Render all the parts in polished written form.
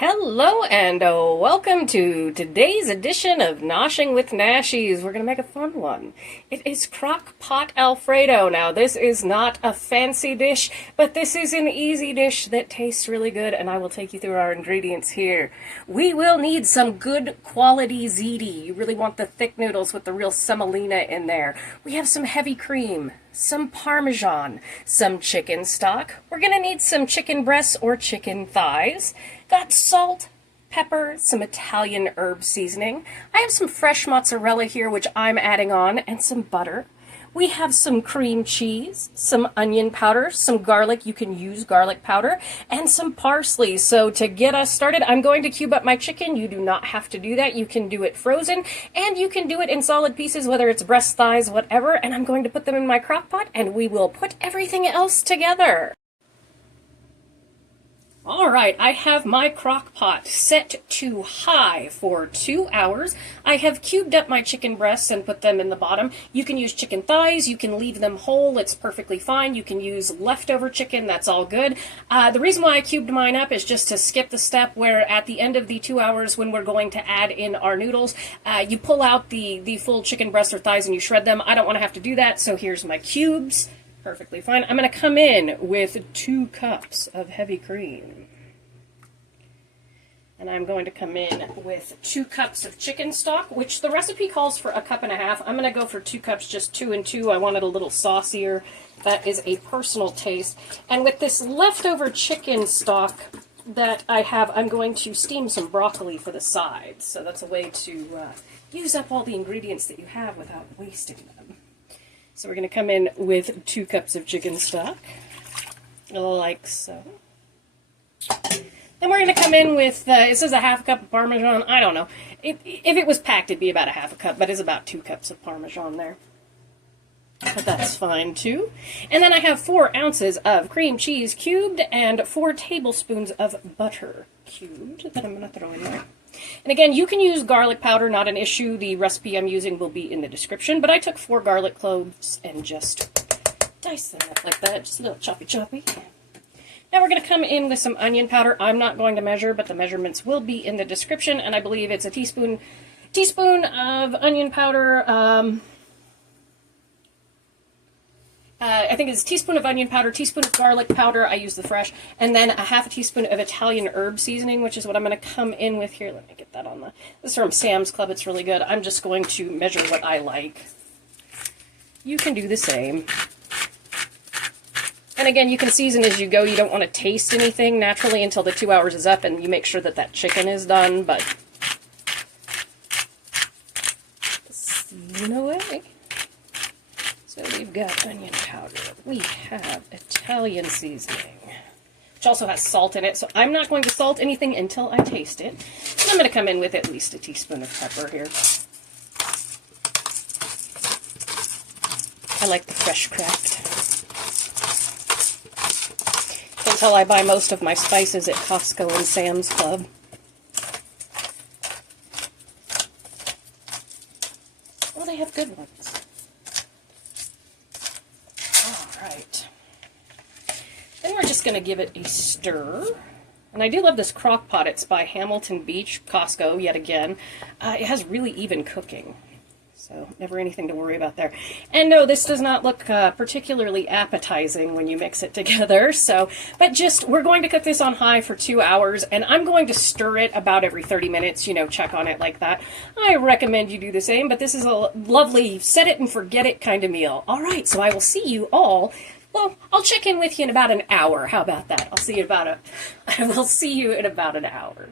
Hello and welcome to today's edition of Noshing with Nashies. We're going to make a fun one. It is Crockpot Alfredo. Now, this is not a fancy dish, but this is an easy dish that tastes really good, and I will take you through our ingredients here. We will need some good quality ziti. You really want the thick noodles with the real semolina in there. We have some heavy cream, some Parmesan, some chicken stock. We're going to need some chicken breasts or chicken thighs. Got salt, pepper, some Italian herb seasoning. I have some fresh mozzarella here, which I'm adding on, and some butter. We have some cream cheese, some onion powder, some garlic. You can use garlic powder, and some parsley. So to get us started, I'm going to cube up my chicken. You do not have to do that. You can do it frozen, and you can do it in solid pieces, whether it's breast, thighs, whatever. And I'm going to put them in my crock pot, and we will put everything else together. Alright, I have my crock pot set to high for 2 hours. I have cubed up my chicken breasts and put them in the bottom. You can use chicken thighs, you can leave them whole, it's perfectly fine. You can use leftover chicken, that's all good. The reason why I cubed mine up is just to skip the step where at the end of the 2 hours when we're going to add in our noodles, you pull out the full chicken breasts or thighs and you shred them. I don't want to have to do that, so here's my cubes. Perfectly fine. I'm going to come in with 2 cups of heavy cream. And I'm going to come in with 2 cups of chicken stock, which the recipe calls for 1.5 cups. I'm going to go for 2 cups, just 2 and 2. I want it a little saucier. That is a personal taste. And with this leftover chicken stock that I have, I'm going to steam some broccoli for the sides. So that's a way to use up all the ingredients that you have without wasting them. So we're going to come in with 2 cups of chicken stock, like so. Then we're going to come in with, it says 1/2 cup of Parmesan. I don't know. If it was packed, it'd be about 1/2 cup, but it's about 2 cups of Parmesan there. But that's fine, too. And then I have 4 ounces of cream cheese cubed and 4 tablespoons of butter cubed that I'm going to throw in there. And again, you can use garlic powder, not an issue. The recipe I'm using will be in the description, but I took 4 garlic cloves and just diced them up like that, just a little choppy. Now we're going to come in with some onion powder. I'm not going to measure, but the measurements will be in the description, and I believe it's a teaspoon of onion powder. I think it's a teaspoon of onion powder, teaspoon of garlic powder. I use the fresh, and then 1/2 teaspoon of Italian herb seasoning, which is what I'm going to come in with here. Let me get that on the. This is from Sam's Club. It's really good. I'm just going to measure what I like. You can do the same. And again, you can season as you go. You don't want to taste anything naturally until the 2 hours is up, and you make sure that that chicken is done, but season away. So we've got onion powder. We have Italian seasoning, which also has salt in it, so I'm not going to salt anything until I taste it. And I'm going to come in with at least a teaspoon of pepper here. I like the fresh cracked. Until I buy most of my spices at Costco and Sam's Club. Well, they have good ones. Alright. Then we're just going to give it a stir. And I do love this crock pot. It's by Hamilton Beach, Costco, yet again. It has really even cooking. So never anything to worry about there. And no, this does not look particularly appetizing when you mix it together. So, but just, we're going to cook this on high for 2 hours, and I'm going to stir it about every 30 minutes, you know, check on it like that. I recommend you do the same, but this is a lovely set it and forget it kind of meal. All right, so I will see you all. Well, I'll check in with you in about an hour. How about that? I will see you in about an hour.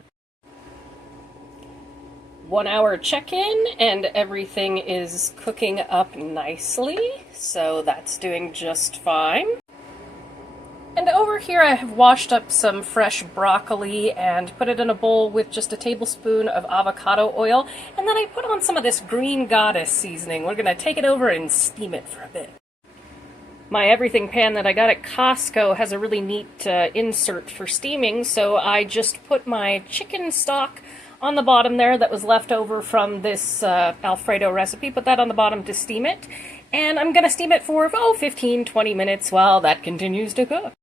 1 hour check-in, and everything is cooking up nicely, so that's doing just fine. And over here I have washed up some fresh broccoli and put it in a bowl with just a tablespoon of avocado oil, and then I put on some of this Green Goddess seasoning. We're going to take it over and steam it for a bit. My everything pan that I got at Costco has a really neat insert for steaming, so I just put my chicken stock on the bottom there that was left over from this Alfredo recipe. Put that on the bottom to steam it. And I'm going to steam it for, 15-20 minutes while that continues to cook.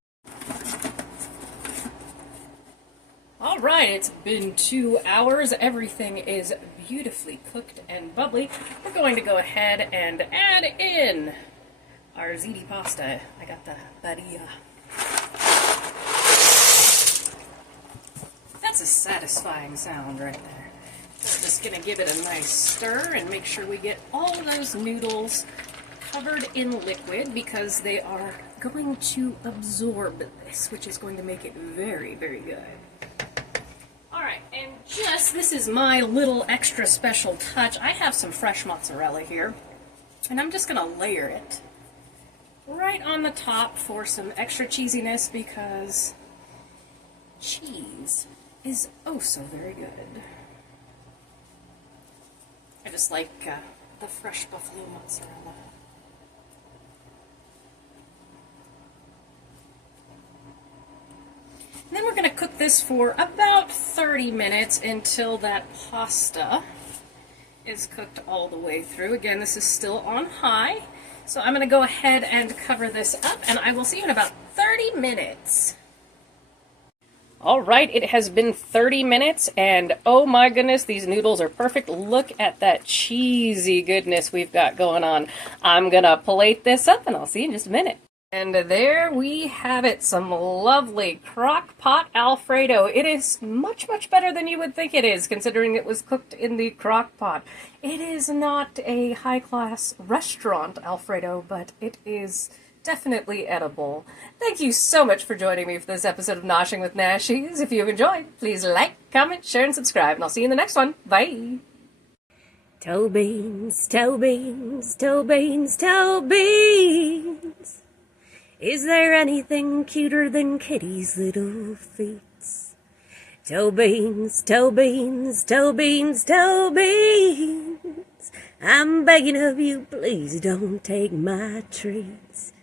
All right, it's been 2 hours. Everything is beautifully cooked and bubbly. We're going to go ahead and add in our ziti pasta. I got the barilla. That's a satisfying sound right there. We're just going to give it a nice stir and make sure we get all of those noodles covered in liquid because they are going to absorb this, which is going to make it very, very good. Alright, and this is my little extra special touch. I have some fresh mozzarella here, and I'm just going to layer it right on the top for some extra cheesiness because cheese is oh so very good. I just like the fresh buffalo mozzarella. And then we're going to cook this for about 30 minutes until that pasta is cooked all the way through. Again, this is still on high, so I'm going to go ahead and cover this up, and I will see you in about 30 minutes. All right, it has been 30 minutes, and oh my goodness, these noodles are perfect. Look at that cheesy goodness we've got going on. I'm going to plate this up, and I'll see you in just a minute. And there we have it, some lovely Crockpot Alfredo. It is much, much better than you would think it is, considering it was cooked in the Crockpot. It is not a high-class restaurant Alfredo, but it is definitely edible. Thank you so much for joining me for this episode of Noshing with Nashies. If you've enjoyed, please like, comment, share, and subscribe, and I'll see you in the next one. Bye! Toe beans, toe beans, toe beans, toe beans. Is there anything cuter than Kitty's little feet? Toe beans, toe beans, toe beans, toe beans. I'm begging of you, please don't take my treats.